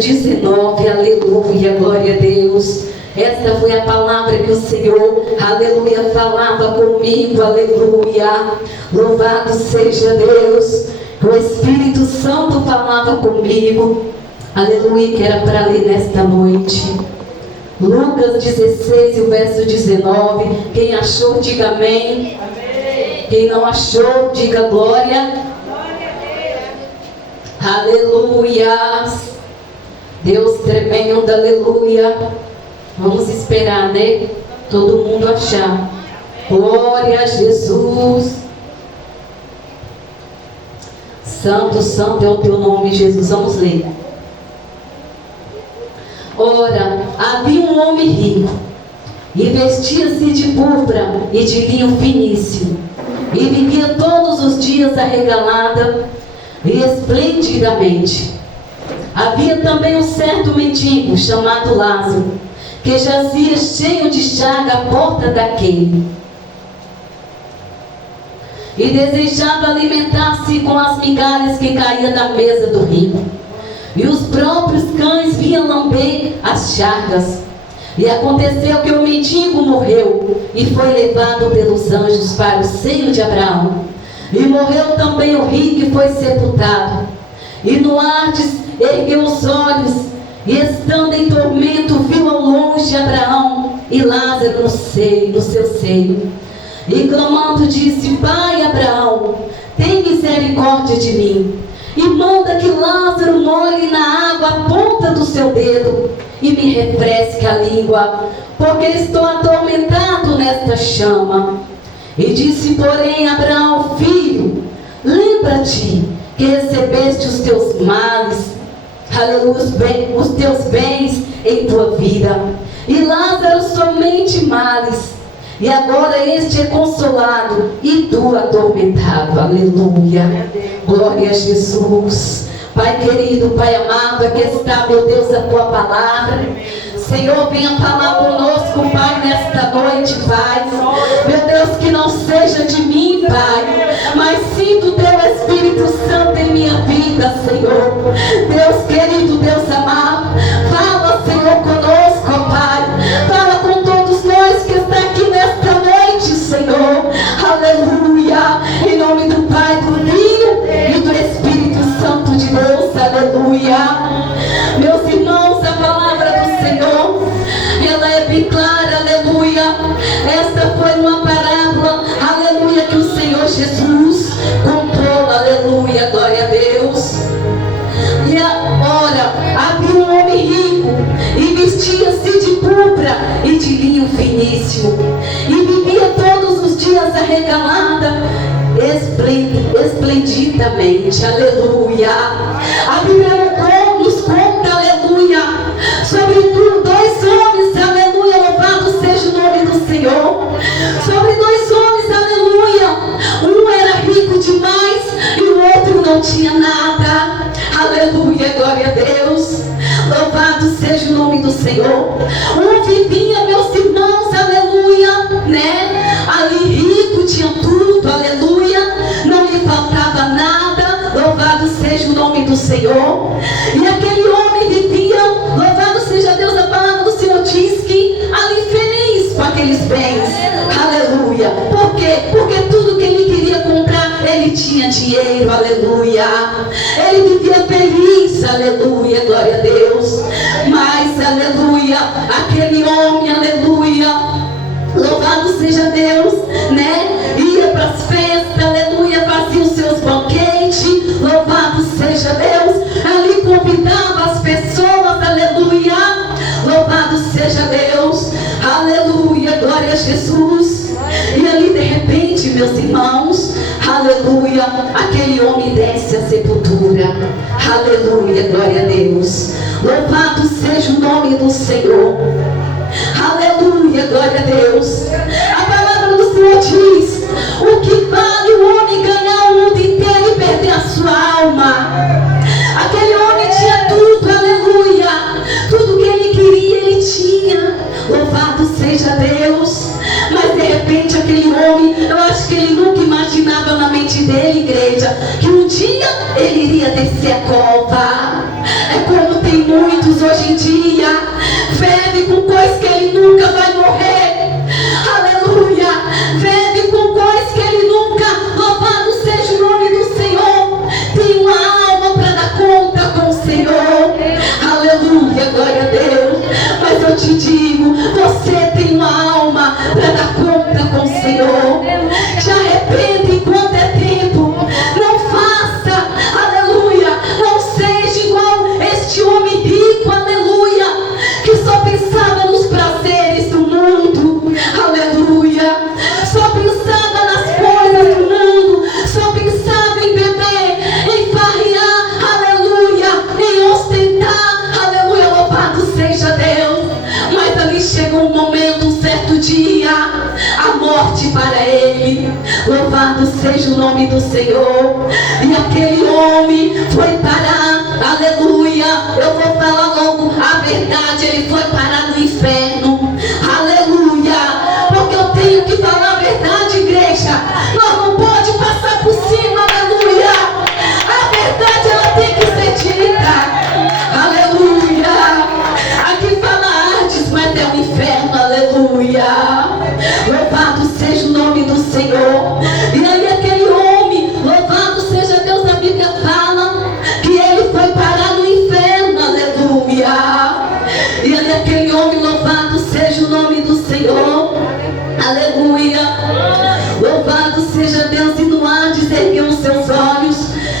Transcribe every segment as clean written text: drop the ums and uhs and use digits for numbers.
19, aleluia, glória a Deus. Esta foi a palavra que o Senhor, aleluia, falava comigo, aleluia. Louvado seja Deus. O Espírito Santo falava comigo, aleluia, que era para ler nesta noite. Lucas 16, o verso 19. Quem achou, diga amém. Amém. Quem não achou, diga glória. Aleluia. Deus tremendo, aleluia. Vamos esperar, né? Todo mundo achar. Glória a Jesus. Santo, santo é o teu nome, Jesus. Vamos ler. Ora, havia um homem rico, e vestia-se de púrpura e de linho finíssimo, e vivia todos os dias arregalada e esplendidamente. Havia também um certo mendigo, chamado Lázaro, que jazia cheio de chaga à porta daquele, e desejava alimentar-se com as migalhas que caíam da mesa do rico. E os próprios cães vinham lamber as chagas. E aconteceu que o mendigo morreu, e foi levado pelos anjos para o seio de Abraão. E morreu também o rico, e foi sepultado. E no Hades ergueu os olhos, e estando em tormento, viu ao longe Abraão e Lázaro no seu seio. E clamando disse: Pai Abraão, tem misericórdia de mim, e manda que Lázaro molhe na água a ponta do seu dedo, e me refresque a língua, porque estou atormentado nesta chama. E disse, porém, Abraão: Filho, lembra-te que recebeste os teus males, aleluia, os teus bens em tua vida, e Lázaro somente males, e agora este é consolado, e tu atormentado, aleluia, glória a Jesus. Pai querido, Pai amado, aqui está, meu Deus, a tua palavra. Senhor, venha falar conosco, Pai, nesta noite, Pai. Meu Deus, que não seja de mim, Pai, mas sim do teu Espírito Santo em minha vida, Senhor. Deus querido, Deus amado, fala, Senhor, conosco, Pai. Fala com todos nós que está aqui nesta noite, Senhor. Aleluia. Em nome do Pai, do Filho e do Espírito Santo de Deus. Aleluia. Meus irmãos, a palavra do Senhor, ela é bem clara, aleluia. Esta foi uma parábola, aleluia, que o Senhor Jesus contou, aleluia, glória a Deus. E ora, havia um homem rico, e vestia-se de púrpura e de linho finíssimo, e vivia todos os dias arregalada, esplendidamente, aleluia. A Bíblia nos conta, aleluia, sobre dois homens, aleluia, louvado seja o nome do Senhor. Sobre dois homens, aleluia, um era rico demais e o outro não tinha nada, aleluia, glória a Deus, louvado seja o nome do Senhor. Um vivia, meus irmãos, aleluia, né, ali rico, tinha tudo, aleluia, não lhe faltava nada, louvado seja o nome do Senhor. E aquele homem vivia, louvado seja Deus, a palavra do Senhor diz que ali feliz com aqueles bens, aleluia. Por quê? Porque tudo que ele queria comprar, ele tinha dinheiro, aleluia. Ele vivia feliz, aleluia, glória a Deus. Mas, aleluia, aquele homem, aleluia, louvado seja Deus, né, ia para as festas, aleluia, fazia os seus banquetes, louvado seja Deus, ali convidava as pessoas, aleluia, louvado seja Deus, aleluia, glória a Jesus. E ali de repente, meus irmãos, aleluia, aquele homem desce à sepultura, aleluia, glória a Deus, louvado seja o nome do Senhor, aleluia, glória a Deus. A palavra do Senhor diz: o que vale o homem ganhar o mundo inteiro e perder a sua alma? Aquele homem tinha tudo, aleluia, tudo que ele queria ele tinha, louvado seja Deus. Mas de repente aquele homem, eu acho que ele nunca imaginava na mente dele, igreja, que um dia ele iria descer a cova. É como tem muitos hoje em dia, vive com coisas que ele nunca vai morrer. Aleluia. Vive com coisas que ele nunca, louvado seja o nome do Senhor, tem uma alma para dar conta com o Senhor. Aleluia, glória a Deus. Mas eu te digo, você tem uma alma para dar conta com o Senhor. Te arrepende enquanto é tempo. Não faça, aleluia, não seja igual este homem rico, aleluia, que só pensava nos prazeres do mundo, aleluia, só pensava nas coisas do mundo, só pensava em beber, em farrear, aleluia, em ostentar, aleluia, louvado seja Deus. Mas ali chegou um momento, um certo dia, a morte para ele, louvado seja o nome do Senhor. E aquele homem foi parar, aleluia, eu vou falar logo a verdade, ele foi parar no inferno, aleluia, porque eu tenho que falar a verdade, igreja. Nós não pode passar por cima, aleluia, a verdade ela tem que ser dita, aleluia. Aqui fala artes, mas é o inferno, aleluia, louvado seja o nome do Senhor. E aí aquele homem, louvado seja Deus, a Bíblia fala que ele foi parar no inferno, aleluia. E ali aquele homem, louvado seja o nome do Senhor, aleluia, louvado seja Deus. E no Hades ergueu os seus olhos,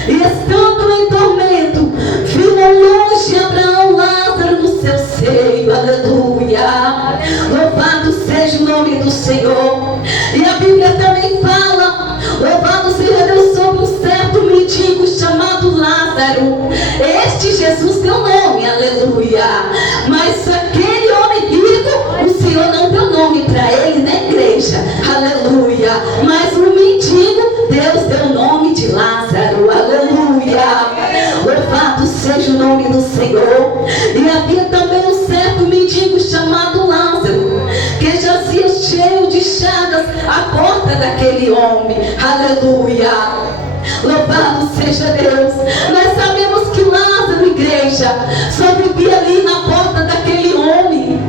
e estando em tormento, viu ao longe Abraão, Lázaro no seu seio, aleluia, louvado seja o nome do Senhor. E a Bíblia também fala, louvado seja Deus, sobre um certo mendigo chamado Lázaro. Este Jesus deu nome, aleluia, mas aquele homem rico, o Senhor não deu nome para ele na igreja, aleluia, mas o mendigo, Deus deu o nome de Lázaro, aleluia, louvado seja o nome do Senhor. E havia também um certo mendigo chamado Lázaro, que jazia cheio de chagas à porta daquele homem, aleluia, louvado seja Deus. Nós sabemos que Lázaro, igreja, só vivia ali na porta daquele homem,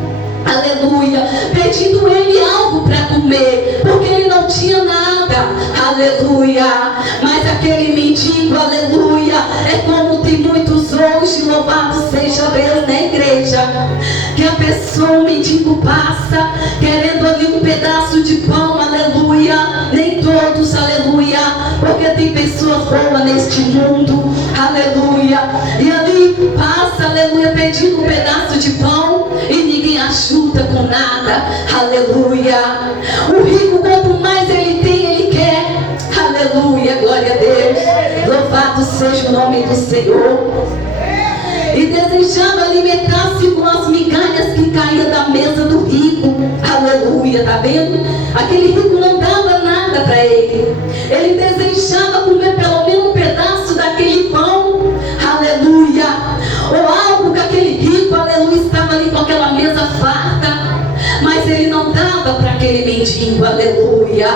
aleluia, pedindo ele algo para comer, porque ele não tinha nada, aleluia. Mas aquele mendigo, aleluia, é como tem muitos hoje, louvado seja Deus, na igreja, que a pessoa, o mendigo passa querendo ali um pedaço de pão, aleluia, nem todos, aleluia, porque tem pessoas boas neste mundo, aleluia, e ali passa, aleluia, pedindo um pedaço de pão e ninguém ajuda com nada, aleluia. O rico, quanto mais ele tem, ele quer, aleluia, glória a Deus, louvado seja o nome do Senhor. E desejava alimentar-se com as migalhas que caíam da mesa do rico, aleluia, tá vendo? Aquele rico não dava nada para ele, ele desejava comer pelo menos um pedaço daquele pão, aleluia, ou algo que aquele rico, aleluia, estava ali com aquela mesa farta, mas ele não dava para aquele mendigo, aleluia,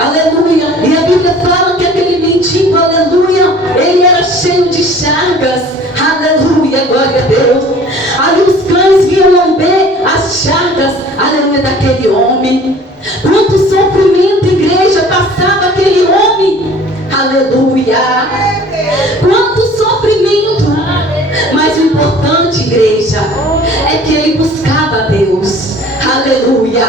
aleluia. E a Bíblia fala que aquele mendigo, aleluia, ele era cheio de chagas, aleluia, glória a Deus. Ali os cães vinham lamber as chagas, aleluia, daquele homem. Quanto sofrimento, igreja, passava aquele homem, aleluia, quanto sofrimento. Mas o importante, igreja, é que ele buscava a Deus, aleluia.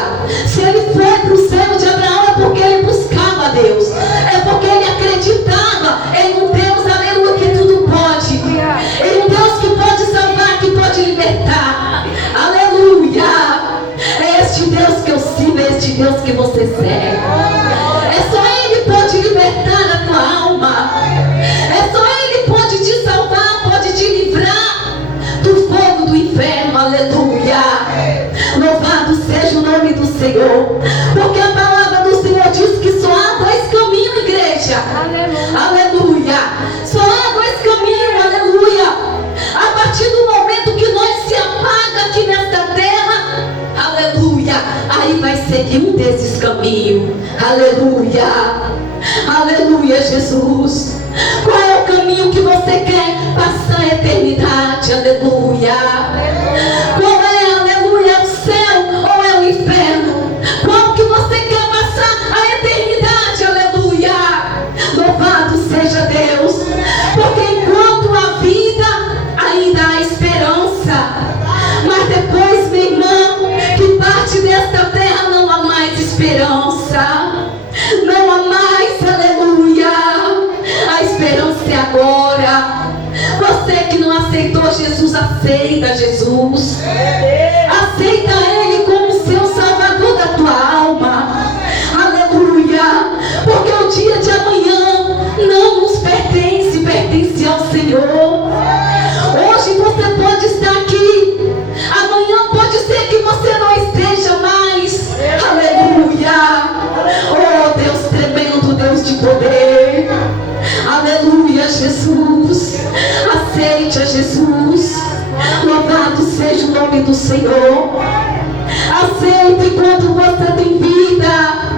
Se ele foi para o céu de Abraão, é porque ele buscava a Deus, é porque ele acreditava em um Deus, aleluia, que tudo pode, em um Deus que pode salvar, que pode libertar, aleluia. É este Deus que eu sirvo, é este Deus que você serve. É só Ele pode libertar a tua alma, é só Ele pode te salvar, pode te livrar do fogo do inferno, aleluia, louvado seja o nome do Senhor, porque a palavra do Senhor diz que só há dois caminhos, igreja, aleluia, só há dois caminhos, aleluia. A partir do momento que nós se apaga aqui nesta terra, aleluia, aí vai seguir um desses caminhos, aleluia, aleluia, Jesus. Qual é o caminho que você quer passar a eternidade? aceita Jesus. Aceita Ele como seu Salvador da tua alma. Aleluia. Porque o dia de amanhã não nos pertence, pertence ao Senhor. Hoje você pode estar aqui, amanhã pode ser que você não esteja mais. Aleluia. Oh Deus tremendo, Deus de poder. Aleluia, Jesus. Aceite a Jesus. Louvado seja o nome do Senhor. Aceite enquanto você tem vida.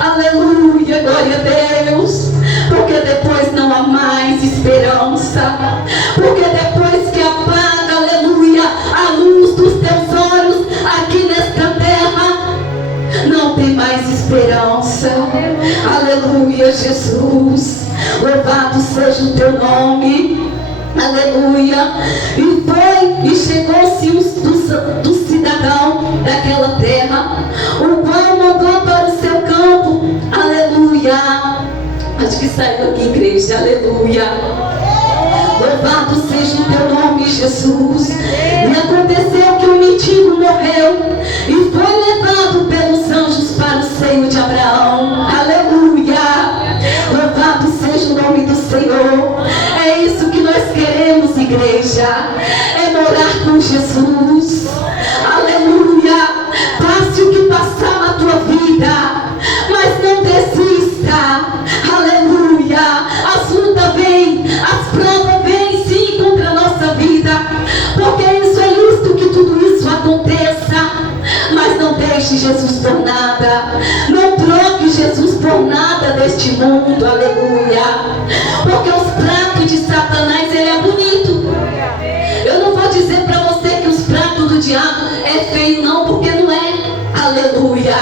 Aleluia, glória a Deus. Porque depois não há mais esperança. Porque depois que apaga, aleluia, a luz dos teus olhos aqui nesta terra, não tem mais esperança. Aleluia, Jesus. Louvado seja o teu nome. Aleluia. E chegou-se do cidadão daquela terra, o qual mandou para o seu campo. Aleluia. Acho que saiu aqui, igreja. Aleluia. Louvado seja o teu nome, Jesus. E aconteceu que o mendigo morreu e foi levado pelos anjos para o seio de Abraão. Aleluia. Louvado seja o nome do Senhor. É isso que nós queremos, igreja. É morar com Jesus. Aleluia. Passe o que passar na tua vida, mas não desista. Aleluia. As lutas vêm, as provas vêm sim contra a nossa vida, porque isso é justo que tudo isso aconteça. Mas não deixe Jesus por nada. Não troque Jesus por nada deste mundo. Aleluia. Porque os pratos de Satanás, ele é bonito. Eu não vou dizer para você que os pratos do diabo é feio, não, porque não é. Aleluia.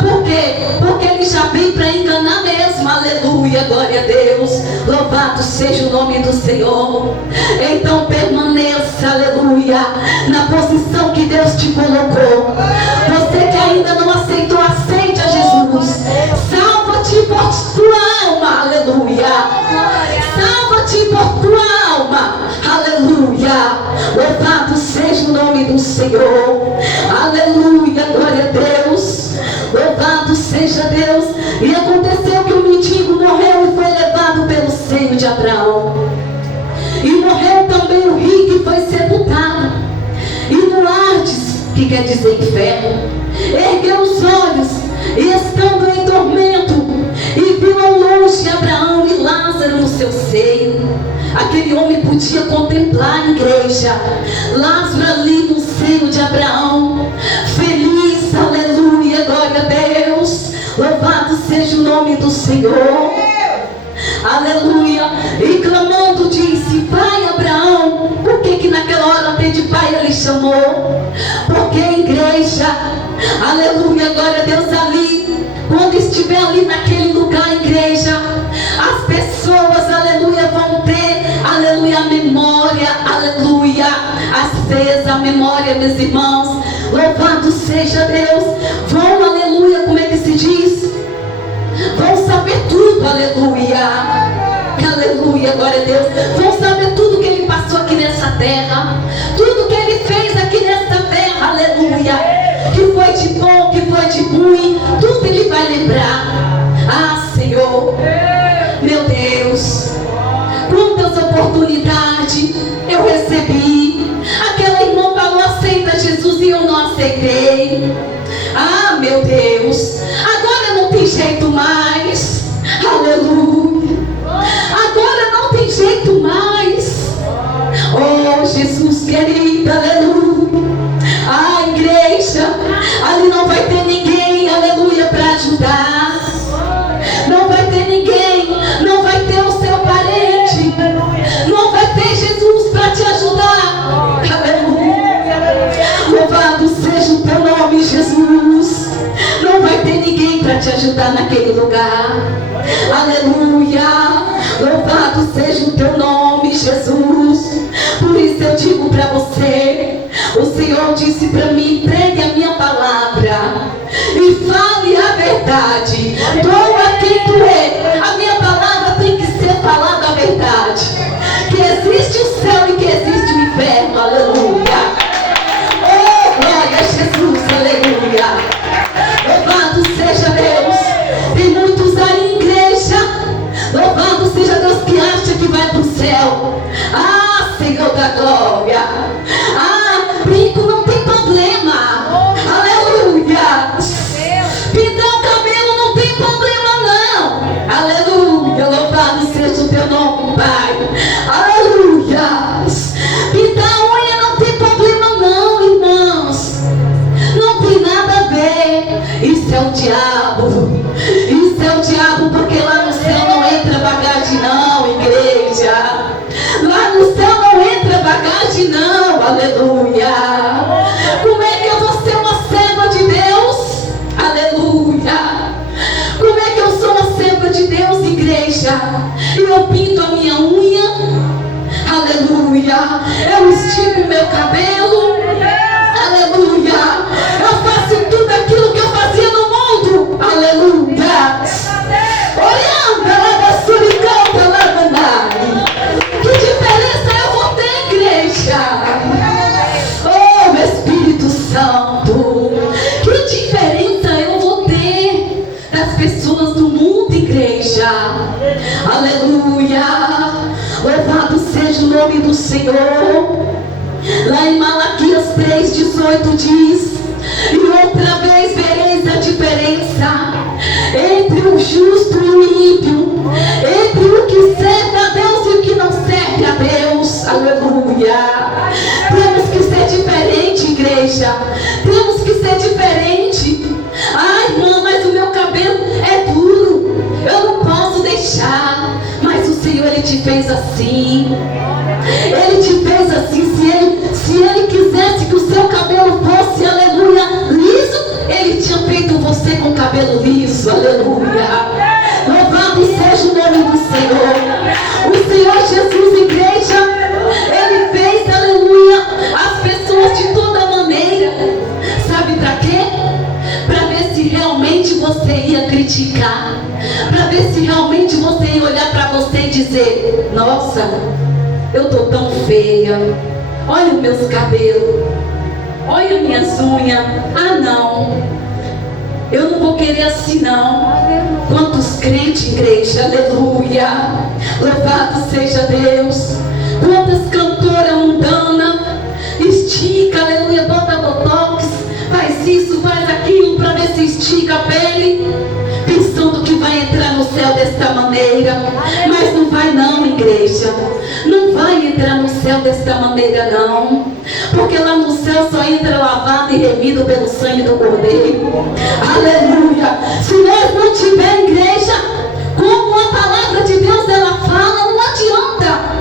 Por quê? Porque ele já vem para enganar mesmo. Aleluia, glória a Deus. Louvado seja o nome do Senhor. Então permaneça, aleluia, na posição que Deus te colocou. Você que ainda não aceitou, aceite a Jesus. Salva-te por tua alma. Aleluia. Salva-te por tua alma. Aleluia. Louvado seja o nome do Senhor. Aleluia, glória a Deus. Louvado seja Deus. E aconteceu que o mendigo morreu e foi levado pelo seio de Abraão. E morreu também o rico e foi sepultado. E no Hades, que quer dizer inferno, ergueu os olhos e estando em tormento, e viu ao longe Abraão e Lázaro no seu seio. Aquele homem podia contemplar a igreja, Lázaro ali no seio de Abraão, feliz. Aleluia, glória a Deus. Louvado seja o nome do Senhor. Aleluia. E clamando disse: Pai Abraão. Por que naquela hora até de pai ele chamou? Porque a igreja, aleluia, glória a Deus, ali, quando estiver ali naquele lugar, igreja, as pessoas, aleluia, vão ter, aleluia, a memória, aleluia, acesa a memória, meus irmãos. Louvado seja Deus. Vão, aleluia, como é que se diz? Vão saber tudo, aleluia. Aleluia, glória a Deus. Vão saber tudo que ele passou aqui nessa terra, tudo que ele fez aqui nessa terra, aleluia. Que foi de bom, que foi de ruim, tudo ele vai lembrar. Ah, Senhor, meu Deus, quantas oportunidades eu recebi. Aquela irmã falou: aceita Jesus, e eu não aceitei. Ah, meu Deus, agora não tem jeito mais. Aleluia. Agora não tem jeito mais. Oh, Jesus querido, aleluia. Ah, igreja, ali não vai ter ninguém, aleluia, para ajudar. Não vai ter ninguém, não vai ter o seu parente, não vai ter Jesus para te ajudar. Aleluia. Louvado seja o teu nome, Jesus. Não vai ter ninguém para te ajudar naquele lugar. Aleluia. Louvado seja o teu nome, Jesus. Por isso eu digo para você, o Senhor disse para mim: pregue a minha palavra e fale a verdade. Doa quem doer, a minha palavra tem que ser falada a verdade. Que existe o céu e que existe o inferno. cabelo. Aleluia. Eu faço tudo aquilo que eu fazia no mundo. Aleluia. Olhando, ela suricanta, ela. Que diferença eu vou ter, igreja? Oh, Espírito Santo. Que diferença eu vou ter das pessoas do mundo, igreja? Aleluia. Louvado seja o nome do Senhor. Lá em Malaquias 3:18 diz: e outra vez vereis a diferença entre o justo e o ímpio, entre o que serve a Deus e o que não serve a Deus. Aleluia. Temos que ser diferente, igreja. Temos que ser diferente. Ai, irmã, mas o meu cabelo é duro, eu não posso deixar. Mas o Senhor, Ele te fez assim. Ele te fez assim. Se Ele quisesse que o seu cabelo fosse, aleluia, liso, Ele tinha feito você com cabelo liso. Aleluia. Louvado seja o nome do Senhor. O Senhor Jesus, igreja, Ele fez, aleluia, as pessoas de toda maneira. Sabe para quê? Para ver se realmente você ia criticar, para ver se realmente você ia olhar para você e dizer: nossa, eu tô tão feia, olha os meus cabelos, olha minhas unhas. Ah, não, eu não vou querer assim não. Quantos crentes, igreja, aleluia, louvado seja Deus. Quantas cantoras mundanas, estica, aleluia, bota botox, faz isso, faz aquilo, para ver se estica a pele, pensando que vai entrar no céu desta maneira. Mas não vai não, igreja. Não vai entrar no céu desta maneira não. Porque lá no céu só entra lavado e remido pelo sangue do Cordeiro. Aleluia. Se nós não tiver igreja, como a palavra de Deus ela fala, não adianta.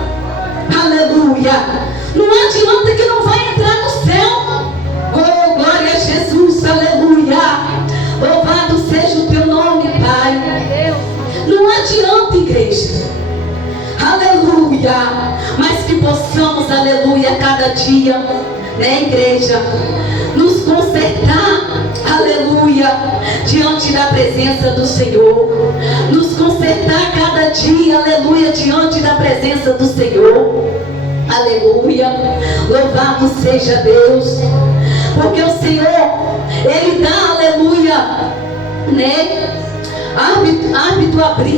Aleluia. Não adianta que não vai entrar no céu. Oh, glória a Jesus. Aleluia. Louvado seja o teu nome, Pai. Não adianta, igreja. Aleluia. Mas que possamos, aleluia, cada dia, né, igreja, nos consertar, aleluia, diante da presença do Senhor. Nos consertar cada dia, aleluia, diante da presença do Senhor. Aleluia. Louvado seja Deus. Porque o Senhor, Ele dá, aleluia, né,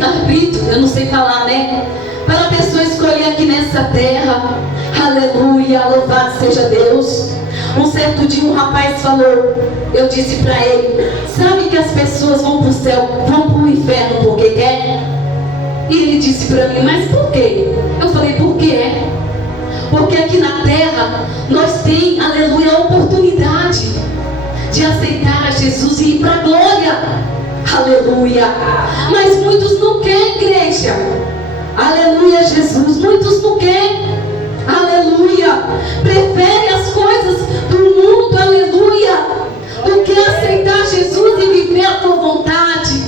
arbítrio, eu não sei falar, né, para a pessoa escolher aqui nessa terra. Aleluia, louvado seja Deus. Um certo dia um rapaz falou, eu disse para ele: sabe que as pessoas vão para o céu, vão para o inferno porque quer? E ele disse para mim: mas por quê? Eu falei: por quê? Porque aqui na terra nós temos, aleluia, a oportunidade de aceitar a Jesus e ir para a glória. Aleluia. Mas muitos não querem, igreja. Aleluia, Jesus. Muitos não querem. Aleluia. Preferem as coisas do mundo, aleluia, do que aceitar Jesus e viver a tua vontade,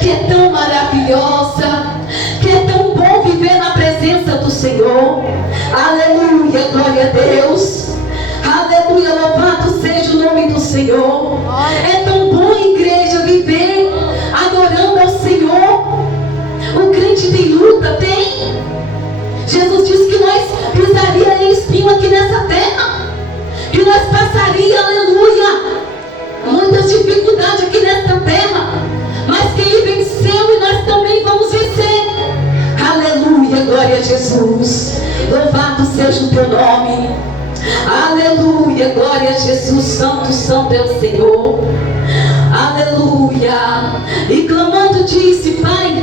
que é tão maravilhosa, que é tão bom viver na presença do Senhor. Aleluia, glória a Deus. Aleluia, louvado seja o nome do Senhor. É tão bom, igreja, viver adorando ao Senhor. O crente tem luta, tem. Jesus disse que nós pisaria em espinho aqui nessa terra, que nós passaria, aleluia, muitas dificuldades aqui nessa terra, mas que Ele venceu e nós também vamos vencer. Aleluia, glória a Jesus. Louvado seja o teu nome. Aleluia, glória a Jesus. Santo, santo é o Senhor. Aleluia. E clamando disse: Pai,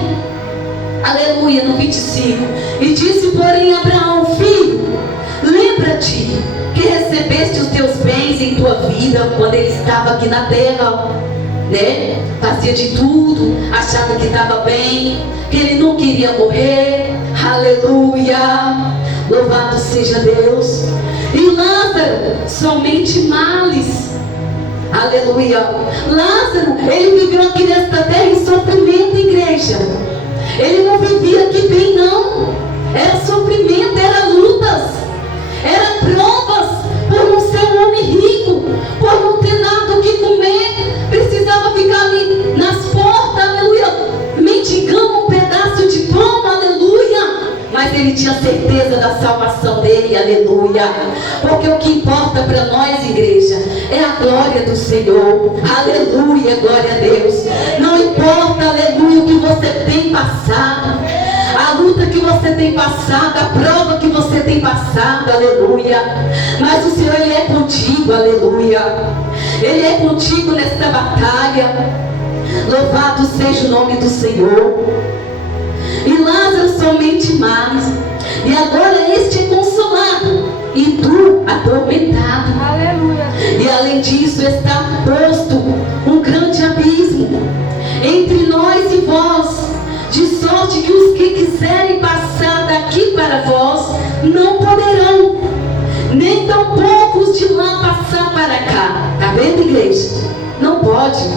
aleluia, no 25, e disse porém Abraão: filho, lembra-te que recebeste os teus bens em tua vida quando ele estava aqui na terra, né? Fazia de tudo, achava que estava bem, que ele não queria morrer. Aleluia, louvado seja Deus. E Lázaro, somente males. Aleluia. Lázaro, ele viveu aqui nesta terra em sofrimento, igreja. Ele não vivia aqui bem, não. Era sofrimento, era lutas, era provas, importa para nós, igreja, é a glória do Senhor. Aleluia, glória a Deus. Não importa, aleluia, o que você tem passado, a luta que você tem passado, a prova que você tem passado, aleluia. Mas o Senhor, Ele é contigo, aleluia. Ele é contigo nesta batalha. Louvado seja o nome do Senhor. E Lázaro somente mais. E agora este é consolado, e tu atormentado. Aleluia. E além disso está posto um grande abismo entre nós e vós, de sorte que os que quiserem passar daqui para vós não poderão, nem tampouco os de lá passar para cá. Está vendo, igreja? Não pode.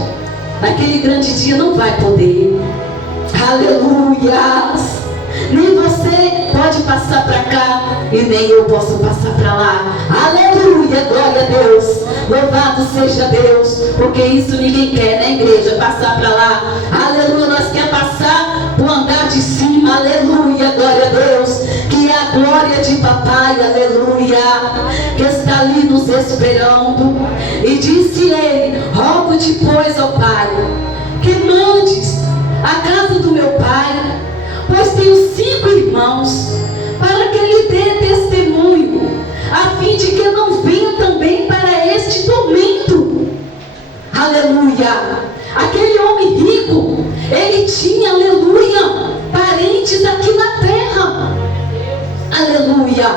Naquele grande dia não vai poder. Aleluia. Nem você pode passar para cá e nem eu posso passar para lá. Aleluia, glória a Deus. Louvado seja Deus, porque isso ninguém quer, né, igreja? Passar para lá. Aleluia, nós queremos passar para o andar de cima. Aleluia, glória a Deus. Que é a glória de papai, aleluia, que está ali nos esperando. E disse ele: rogo-te, pois, ó Pai, que mandes a casa do meu pai, pois tenho 5 irmãos, para que lhe dê testemunho, a fim de que eu não venha também para este tormento. Aleluia. Aquele homem rico, ele tinha, aleluia, parentes aqui na terra. Aleluia.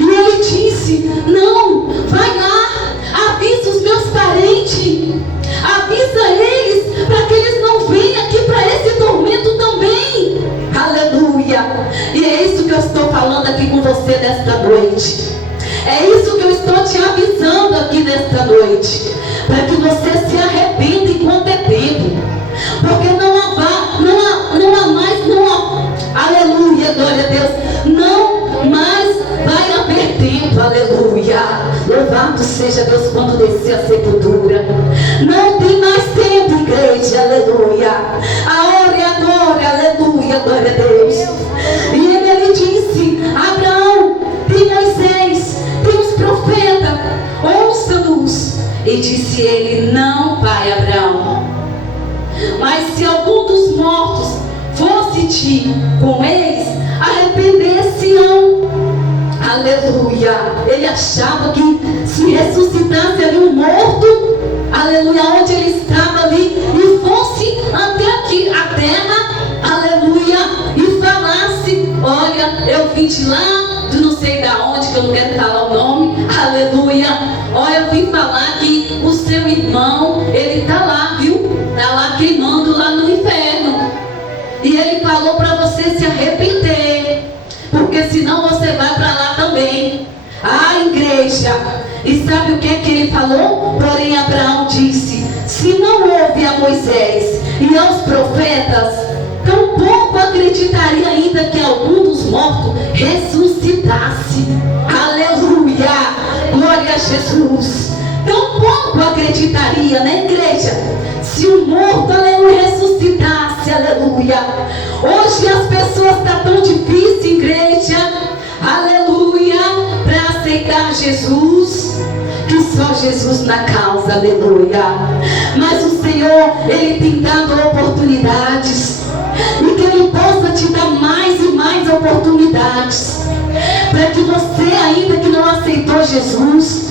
E ele disse: não, vai lá, avisa os meus parentes, avisa eles, para que eles não venham aqui para esse tormento também. Aleluia. E é isso que eu estou falando aqui com você nesta noite. É isso que eu estou te avisando aqui nesta noite, para que você se arrependa enquanto é tempo. Porque não há mais, aleluia, glória a Deus, não mais vai haver tempo, aleluia. Louvado seja Deus quando descer a sepultura. Não tem mais tempo, igreja, aleluia. A hora é agora, aleluia, glória a Deus. E ele disse: Abraão, tem Moisés, tem os profetas, ouça-nos. E disse ele: não, pai Abraão, mas se algum dos mortos fosse-te com eles, arrepender-se-ão. Aleluia. Ele achava que se ressuscitasse ali um morto, aleluia, onde ele estava ali, e fosse até aqui a terra, aleluia, e falasse: olha, eu vim de lá, de não sei da onde, que eu não quero falar o nome, aleluia, olha, eu vim falar que o seu irmão, ele está lá, viu? Está lá queimando lá no inferno. E ele falou para você se arrepender, porque senão você vai para lá também. Ah, igreja. E sabe o que é que ele falou? Porém Abraão disse: se não houve a Moisés e aos profetas, tampouco acreditaria ainda que algum dos mortos ressuscitasse. Aleluia, glória a Jesus. Tampouco acreditaria, né, igreja? Se o morto, aleluia, ressuscitasse, aleluia. Hoje as pessoas estão tão difíceis, igreja, aleluia, para aceitar Jesus, que só Jesus na causa, aleluia. Mas o Senhor, Ele tem dado oportunidades, e que Ele possa te dar mais e mais oportunidades, para que você ainda que não aceitou Jesus,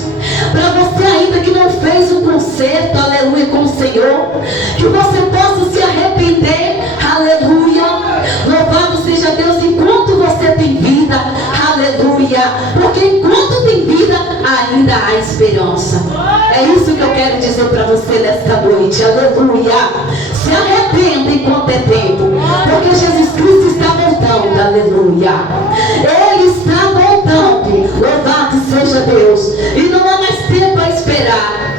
para você ainda que não fez um concerto, aleluia, com o Senhor, que você possa se arrepender, aleluia. Louvado seja Deus enquanto você tem vida, aleluia, porque enquanto tem vida ainda há esperança. É isso que eu quero dizer para você nesta noite, aleluia. Se arrependa enquanto é tempo, porque Jesus Cristo está voltando, aleluia. Ele está voltando, louvado seja Deus, e não há mais tempo a esperar.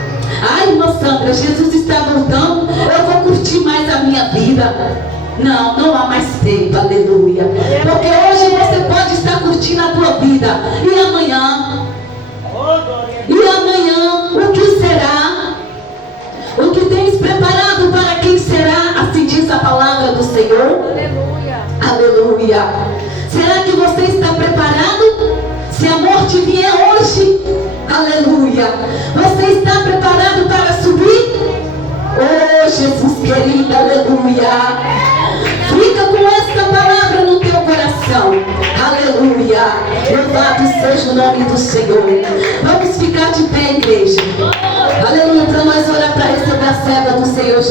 Ai, irmã Sandra, Jesus está voltando, eu vou curtir mais a minha vida. Não, não há mais tempo, aleluia. Porque hoje você pode estar curtindo a tua vida, e amanhã? E amanhã, o que será? O que tens preparado para quem será? Assim diz a palavra do Senhor. Aleluia. Aleluia. Será que você está preparado? Se a morte vier hoje, aleluia, você está preparado para subir? Oh, Jesus querido, aleluia. Fica com esta palavra no teu coração. Aleluia. Louvado seja o nome do Senhor. Vamos ficar de pé, igreja. Aleluia, para nós orar para receber a serva do Senhor.